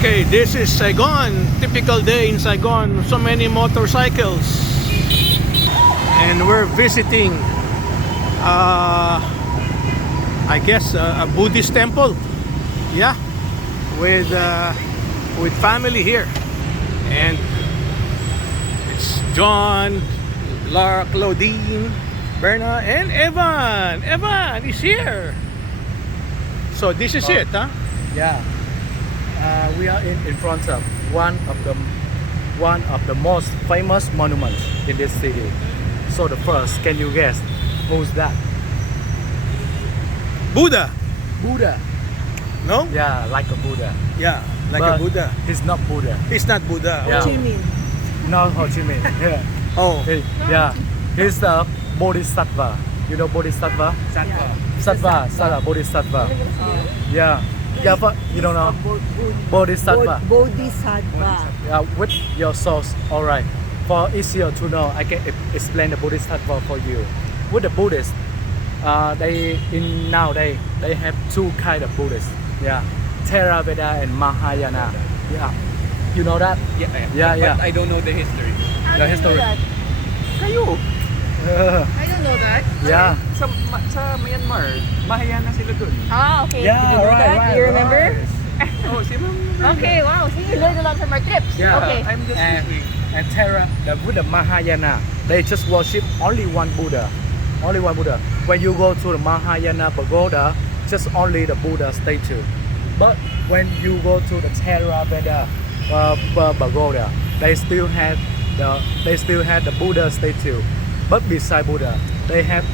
Okay, this is Saigon. Typical day in Saigon. So many motorcycles. And we're visiting, I guess, a Buddhist temple. Yeah, with family here. And it's John, Lara, Claudine, Berna, and Evan. Evan is here. So this is it, huh? Yeah, we are in front of one of the most famous monuments in this city. So the first, can you guess who's that? Buddha. Buddha. No? Yeah, like a Buddha. Yeah, like But a Buddha. He's not Buddha. He's not Buddha. Yeah. Oh. Ho Chi Minh. Not Ho Chi Minh. Yeah. Oh. Yeah. He's the Bodhisattva. You know Bodhisattva? Sattva. Bodhisattva. Yeah. Yeah, but you don't know. Bodhisattva. Bodhisattva. Yeah, with your source. All right. For easier to know, I can explain the Bodhisattva for you. With the Buddhists, nowadays they have two kind of Buddhists. Yeah, Theravada and Mahayana. Yeah, you know that? Yeah. But I don't know the history. The history. Kayo! I don't know that. Yeah. Sa Myanmar, Mahayana sila dun. Ah, okay. Yeah, Did you know right, that? right, Do you remember? Oh, si Ma'am. Okay, wow. So you learned a lot from our trips. Yeah. Okay. I'm just listening. And with the Mahayana, they just worship only one Buddha. Only one Buddha. When you go to the Mahayana pagoda, just only the Buddha statue. But when you go to the Theravada pagoda, they still have the Buddha statue. But beside Buddha, they have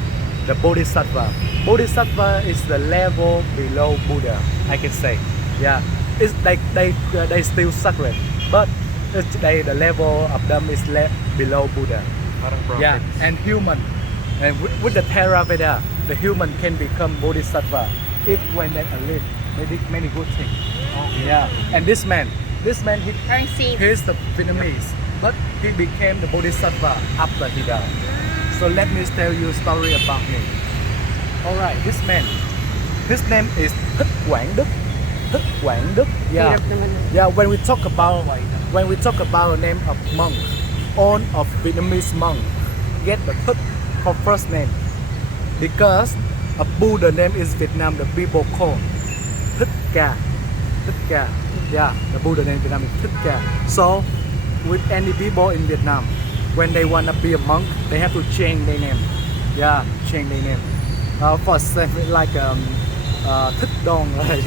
the Bodhisattva. Bodhisattva is the level below Buddha, I can say. Yeah, it's like they still sacred, but the level of them is below Buddha. Parang prophets. Yeah, and human, and with the Theravada, the human can become Bodhisattva if when they live many good things. Yeah, and this man, Earn safe. he's the Vietnamese, but he became the Bodhisattva after he died. So let me tell you a story about him. Alright, this man, his name is Thích Quảng Đức. Thích Quảng Đức. Yeah. Hirap naman. Yeah, when we talk about the name of monk, all of Vietnamese monk get the Thích for first name. Because a Buddha name is Vietnam, the people call Thích Ca. Thích Ca. Yeah, the Buddha name in Vietnam is Thích Ca. So with any people in Vietnam, when they wanna be a monk, they have to change their name. Yeah, change their name. For example, like Thích Dong, like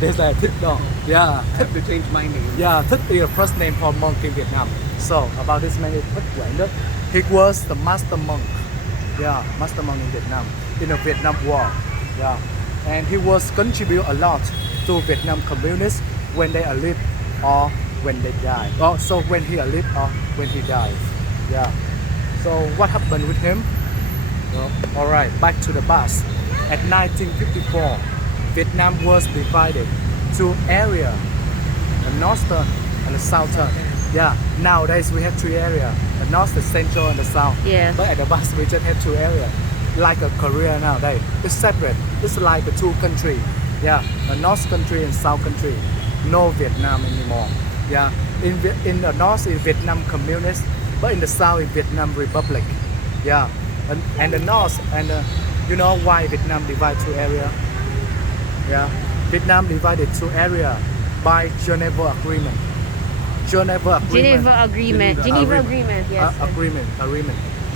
this, like Thích Dong. Yeah, I have to change my name. yeah, Thích is the first name for monk in Vietnam. So about this man is Thích Quảng Đức. He was the master monk. Yeah, master monk in Vietnam in the Vietnam War. Yeah, and he was contribute a lot to Vietnam communists when they are alive or when they die. Oh, so when he alive or when he dies. Yeah. So what happened with him? All right, back to the past. At 1954, Vietnam was divided to area, the northern and the southern. Yeah. Nowadays we have three areas: the north, the central, and the south. Yes. But at the past we just have two areas. Like a Korea nowadays, it's separate. It's like a two country. Yeah, a north country and south country. No Vietnam anymore. Yeah. In the north is Vietnam communist, but in the south is Vietnam Republic. Yeah, and the north and you know why Vietnam divided two area? Yeah, Vietnam divided two area by Geneva Agreement. Geneva Agreement. Geneva Agreement. Yes. Agreement.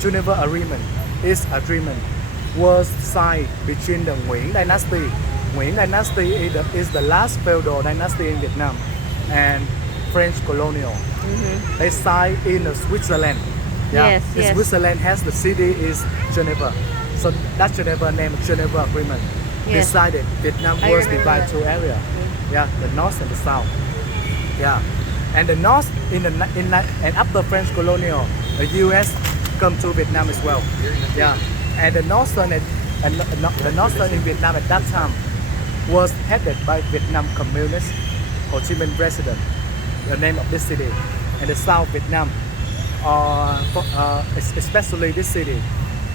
Geneva Agreement was signed between the Nguyen Dynasty. Nguyen Dynasty is the last feudal dynasty in Vietnam, and French colonial. Mm-hmm. They signed in Switzerland. Yeah. Yes. Switzerland has the city is Geneva. So that's Geneva name Geneva Agreement. Yes. Decided Vietnam I was remember divided that. two areas. Yeah, the north and the south. Yeah, and the north and after French colonial, the U.S. come to Vietnam as well. Yeah, and the northern the northern in Vietnam at that time was headed by Vietnam communist Ho Chi Minh president. The name of this city, and the South Vietnam, especially this city,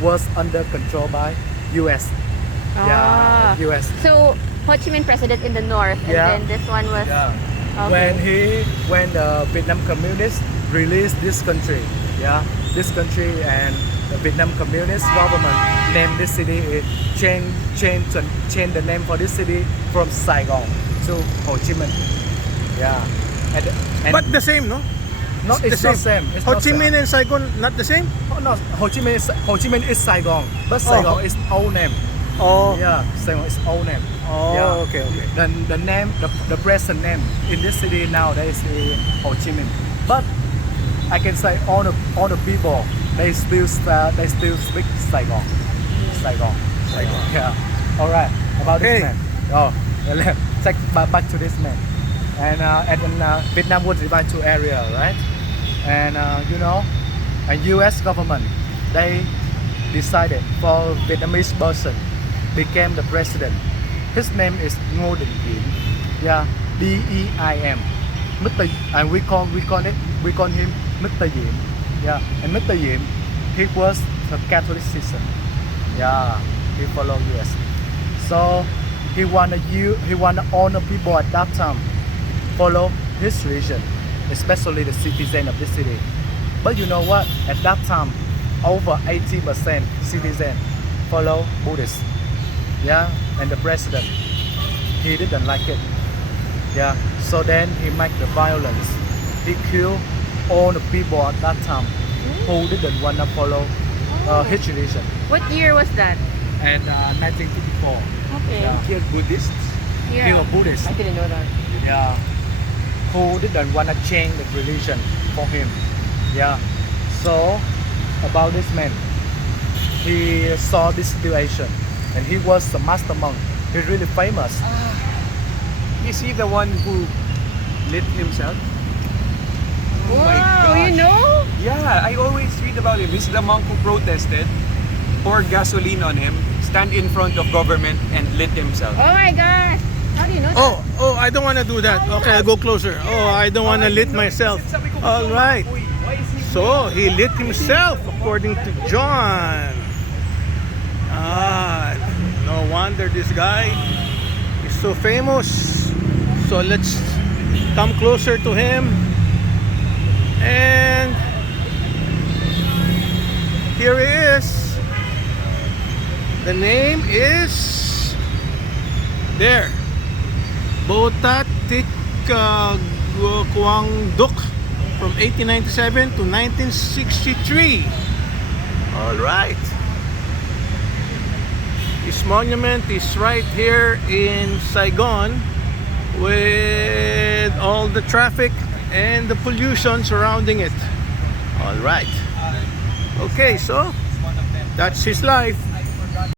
was under control by U.S. Ah. Yeah, U.S. So Ho Chi Minh president in the north, and Yeah. then this one was. Yeah. when the Vietnam communists released this country, yeah, this country and the Vietnam communist government named this city, change the name for this city from Saigon to Ho Chi Minh. Yeah, and But the same, no? no, it's the not same. It's Ho not Chi same. Minh and Saigon, not the same? Oh, no, Ho Chi Minh is Saigon, but Saigon is old name. Oh, Yeah, Saigon is old name. oh, Yeah. okay, okay. The name, the present name in this city now that is Ho Chi Minh. But I can say all the people they still speak Saigon. Saigon. Yeah. All right. About Okay. this man. Oh, let's take back to this man. And Vietnam was divided to area, right? And you know, a U.S. government they decided for Vietnamese person became the president. His name is Ngô Đình Diệm. Yeah, D-E-I-M. Mr. And we call him Mr. Diệm. Yeah, and Mr. Diệm, he was a Catholic citizen. Yeah, he followed U.S. So he wanna honor people at that time follow his religion, especially the citizen of the city. But you know what? At that time, over 80% citizen follow Buddhist. Yeah, and the president, he didn't like it. Yeah, so then he make the violence. He killed all the people at that time who didn't wanna follow his religion. What year was that? And 1954, Okay. Yeah. Killed Buddhists. Yeah. He was Buddhist. I didn't know that. Yeah, who didn't wanna change the religion for him. Yeah, so about this man, he saw this situation, and he was a master monk. He's really famous. Is he the one who lit himself? Oh my Wow, gosh. you know? Yeah, I always read about him. He's the monk who protested, poured gasoline on him, stand in front of government and lit himself. Oh my gosh. How do you know that? Oh, I don't want to do that. Okay, I'll go closer. Oh, I don't want to lit myself. All right. So, he lit himself according to John. Ah, no wonder this guy is so famous. So, let's come closer to him. And here he is. The name is there. Botat Tik Quang Duc from 1897 to 1963. All right. His monument is right here in Saigon with all the traffic and the pollution surrounding it. All right. Okay, so that's his life.